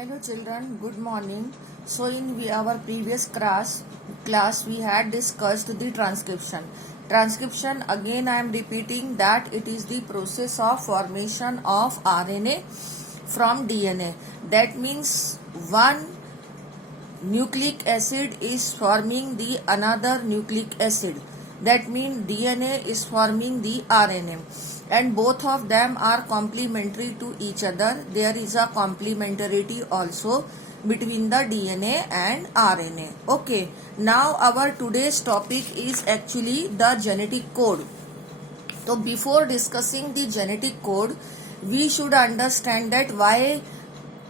Hello children, good morning. So in our previous class we had discussed the transcription. Transcription, again I am repeating that it is the process of formation of RNA from DNA. That means one nucleic acid is forming the another nucleic acid. That means DNA is forming the RNA, and both of them are complementary to each other. There is a complementarity also between the DNA and RNA. Okay, now our today's topic is actually the genetic code. So before discussing the genetic code, we should understand that why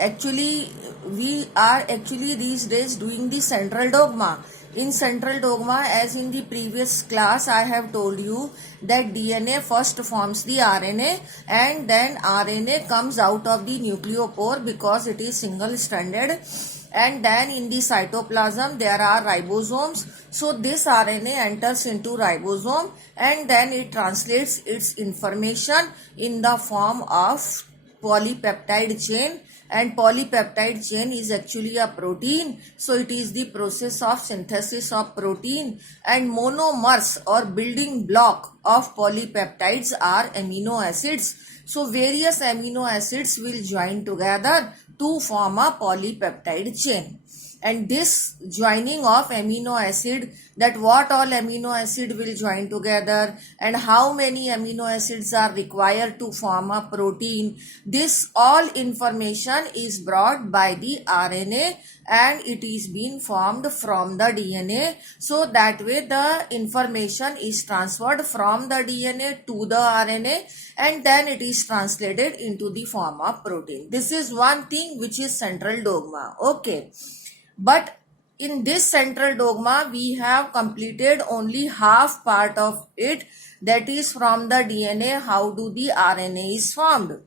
actually we are actually these days doing the central dogma. In central dogma, as in the previous class I have told you that DNA first forms the RNA and then RNA comes out of the nucleopore because it is single stranded, and then in the cytoplasm there are ribosomes. So this RNA enters into ribosome and then it translates its information in the form of polypeptide chain, and polypeptide chain is actually a protein. So it is the process of synthesis of protein, and monomers or building block of polypeptides are amino acids. So various amino acids will join together to form a polypeptide chain. And this joining of amino acid, that what all amino acid will join together and how many amino acids are required to form a protein, this all information is brought by the RNA and it is being formed from the DNA. So that way the information is transferred from the DNA to the RNA and then it is translated into the form of protein. This is one thing which is central dogma. Okay. But in this central dogma, we have completed only half part of it, that is from the DNA, how do the RNA is formed.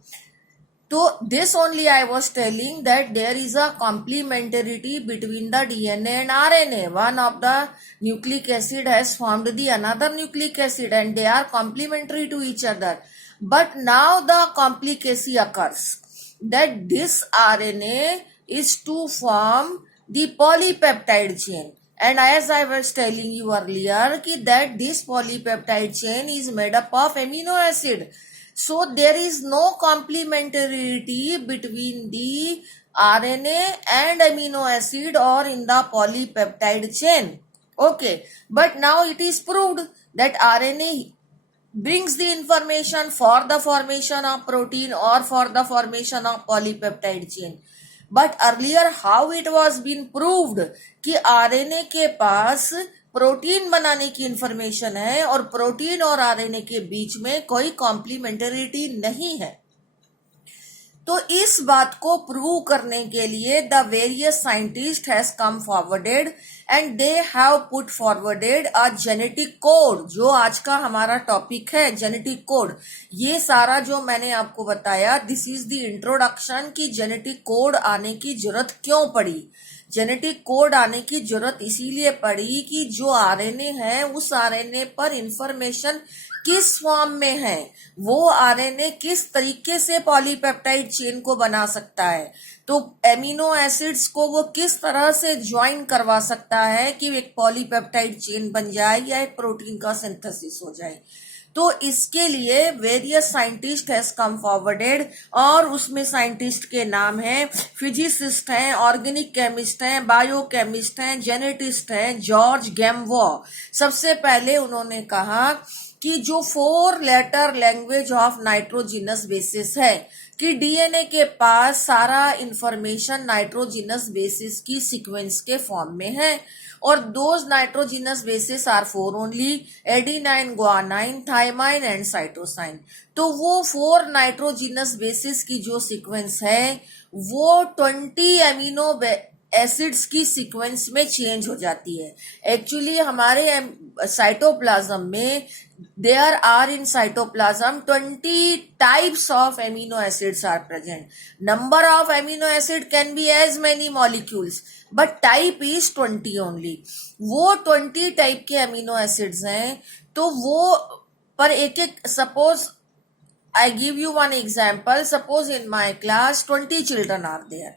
So this only I was telling that there is a complementarity between the DNA and RNA. One of the nucleic acid has formed the another nucleic acid and they are complementary to each other. But now the complicacy occurs that this RNA is to form the polypeptide chain, and as I was telling you earlier that this polypeptide chain is made up of amino acid. So there is no complementarity between the RNA and amino acid or in the polypeptide chain. Okay, but now it is proved that RNA brings the information for the formation of protein or for the formation of polypeptide chain. But earlier how it was been proved कि RNA के पास protein बनाने की information है और protein और RNA के बीच में कोई कॉम्प्लीमेंटरिटी नहीं है. तो इस बात को प्रूव करने के लिए the various scientist has come forwarded and they have put forwarded a genetic code. जो आज का हमारा टॉपिक है जेनेटिक कोड, ये सारा जो मैंने आपको बताया दिस इज द इंट्रोडक्शन कि जेनेटिक कोड आने की जरूरत क्यों पड़ी. जेनेटिक कोड आने की जरूरत इसीलिए पड़ी कि जो आरएनए है उस आरएनए पर इंफॉर्मेशन किस फॉर्म में है, वो आरएनए किस तरीके से पॉलीपेप्टाइड चेन को बना सकता है, तो एमिनो एसिड्स को वो किस तरह से ज्वाइन करवा सकता है कि एक पॉलीपेप्टाइड चेन बन जाए या एक प्रोटीन का सिंथेसिस हो जाए. तो इसके लिए various scientist has come forwarded और उसमें साइंटिस्ट के नाम हैं, फिजिसिस्ट हैं, ऑर्गेनिक केमिस्ट हैं, बायोकेमिस्ट हैं, जेनेटिस्ट हैं, जॉर्ज गैमवॉ. सबसे पहले उन्होंने कहा कि जो 4 letter language of nitrogenous bases है कि डीएनए के पास सारा इंफॉर्मेशन नाइट्रोजिनस बेसिस की सीक्वेंस के फॉर्म में है और those nitrogenous bases are 4 only, adenine, guanine, thymine and cytosine. तो वो 4 नाइट्रोजिनस बेसिस की जो सीक्वेंस है वो 20 एमिनो एसिड्स की सीक्वेंस में चेंज हो जाती है. एक्चुअली हमारे साइटोप्लाज्म में there are in cytoplasm 20 types of amino acids are present. Number of amino acid can be as many molecules but type is 20 only. वो 20 टाइप के amino acids हैं. तो वो पर एक एक suppose I give you one example. Suppose in my class 20 children are there.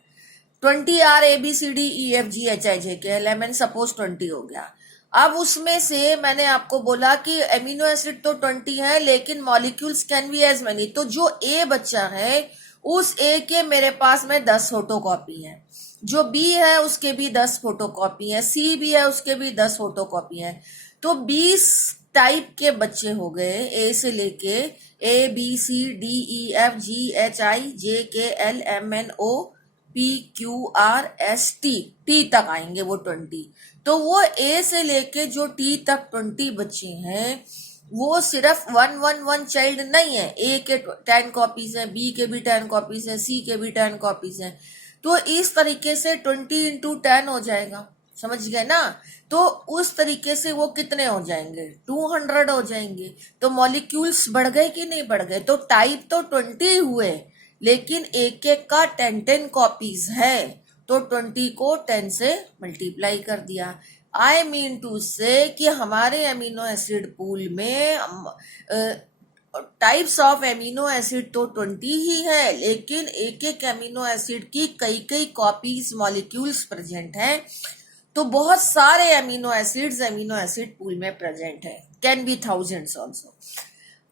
20 R A B C D E F G H I J K L M N, suppose 20 हो गया। अब उसमें से मैंने आपको बोला कि एमिनो एसिड तो 20 है लेकिन molecules can be as many, तो जो ए बच्चा है उस ए के मेरे पास में 10 फोटोकॉपी है, जो बी है उसके भी 10 फोटोकॉपी है, सी भी है उसके भी 10 फोटोकॉपी है, तो 20 टाइप के बच्चे हो गए ए से लेके A B C D E F G H I J K L M N O P Q R S T, T तक आएंगे वो 20। तो वो ए से लेके जो टी तक 20 बच्चे हैं वो सिर्फ 1 चाइल्ड नहीं है। ए के 10 कॉपीज हैं, बी के भी 10 कॉपीज हैं, सी के भी 10 कॉपीज हैं। तो इस तरीके से 20 इंटू 10 हो जाएगा, समझ गए ना। तो उस तरीके से वो कितने हो जाएंगे, 200 हो जाएंगे। तो मॉलिक्यूल्स बढ़ गए कि नहीं बढ़ गए, तो टाइप तो 20 हुए लेकिन एक एक का 10 कॉपीज है, तो 20 को 10 से मल्टीप्लाई कर दिया। आई मीन टू से कि हमारे एमिनो एसिड पूल में टाइप्स ऑफ एमिनो एसिड तो 20 ही है लेकिन एक एक एमिनो एसिड की कई कई कॉपीज मॉलिक्यूल्स प्रेजेंट हैं। तो बहुत सारे एमिनो एसिड पूल में प्रेजेंट है, कैन बी थाउजेंड्स ऑल्सो।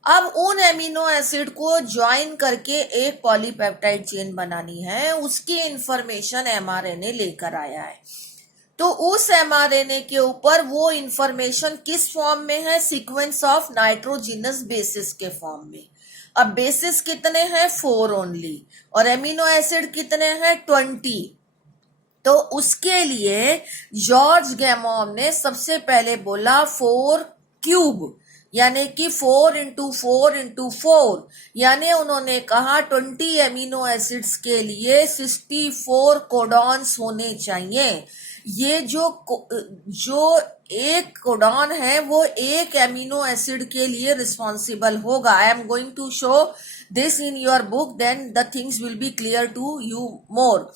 अब उन एमिनो एसिड को ज्वाइन करके एक पॉलीपेप्टाइड चेन बनानी है, उसकी इंफॉर्मेशन एमआरएनए लेकर आया है। तो उस एमआरएनए के ऊपर वो इंफॉर्मेशन किस फॉर्म में है, सीक्वेंस ऑफ नाइट्रोजिनस बेसिस के फॉर्म में। अब बेसिस कितने हैं, 4 ओनली, और एमिनो एसिड कितने हैं, 20। तो उसके लिए जॉर्ज गैमोम ने सबसे पहले बोला 4 क्यूब, यानी कि 4 इंटू 4 इंटू 4, यानी उन्होंने कहा 20 एमिनो एसिड्स के लिए 64 कोडॉन्स होने चाहिए। ये जो एक कोडॉन है वो एक एमिनो एसिड के लिए रिस्पॉन्सिबल होगा। I am going to show this in your book, then the things will be clear to you more.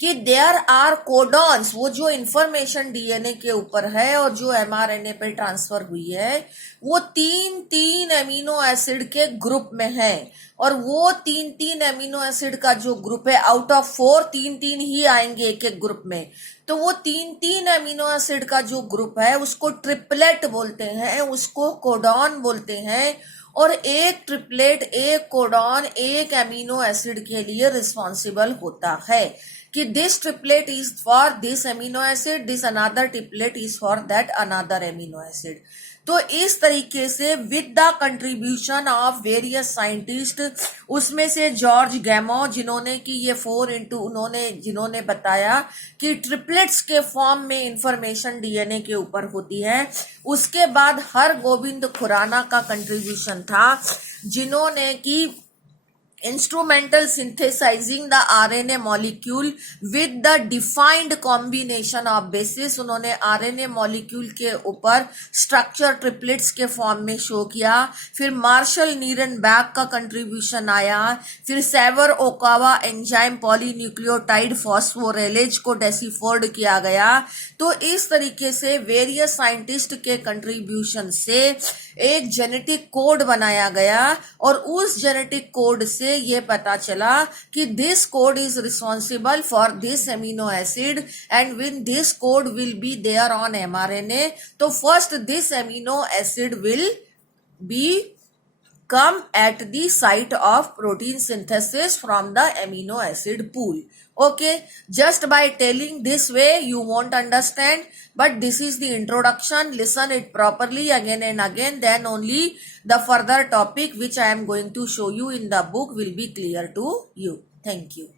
कि देयर आर कोडॉन्स, वो जो इंफॉर्मेशन डीएनए के ऊपर है और जो एमआरएनए पे ट्रांसफर हुई है वो 3 एमिनो एसिड के ग्रुप में है, और वो 3 एमिनो एसिड का जो ग्रुप है, आउट ऑफ 4 3 ही आएंगे एक एक ग्रुप में। तो वो 3 एमिनो एसिड का जो ग्रुप है उसको ट्रिपलेट बोलते हैं, उसको कोडॉन बोलते हैं। और एक ट्रिपलेट, एक कोडॉन एक एमिनो एसिड के लिए रिस्पॉन्सिबल होता है कि this triplet is for this amino acid, this another triplet is for that another amino acid. तो इस तरीके से with the contribution of various scientist, उसमें से जॉर्ज गैमो जिन्होंने कि ये 4 इंटू उन्होंने जिन्होंने बताया कि ट्रिपलेट्स के फॉर्म में इंफॉर्मेशन डीएनए के ऊपर होती है। उसके बाद हर गोविंद खुराना का कंट्रीब्यूशन था जिन्होंने कि instrumental synthesizing the RNA molecule with the defined combination of bases, उन्होंने RNA molecule के ऊपर स्ट्रक्चर ट्रिपलेट्स के फॉर्म में शो किया। फिर मार्शल नीरनबैग का कंट्रीब्यूशन आया, फिर सेवर ओकावा एंजाइम पॉलीन्यूक्लियोटाइड फॉस्फोरेलेज को डेसिफोर्ड किया गया। तो इस तरीके से वेरियस साइंटिस्ट के कंट्रीब्यूशन से एक जेनेटिक कोड बनाया गया, और उस जेनेटिक कोड से ये पता चला कि this code is responsible for this amino acid and when this code will be there on mRNA, तो first this amino acid will be come at the site of protein synthesis from the amino acid pool. Okay, just by telling this way you won't understand, but this is the introduction. Listen it properly again and again, then only the further topic which I am going to show you in the book will be clear to you. Thank you.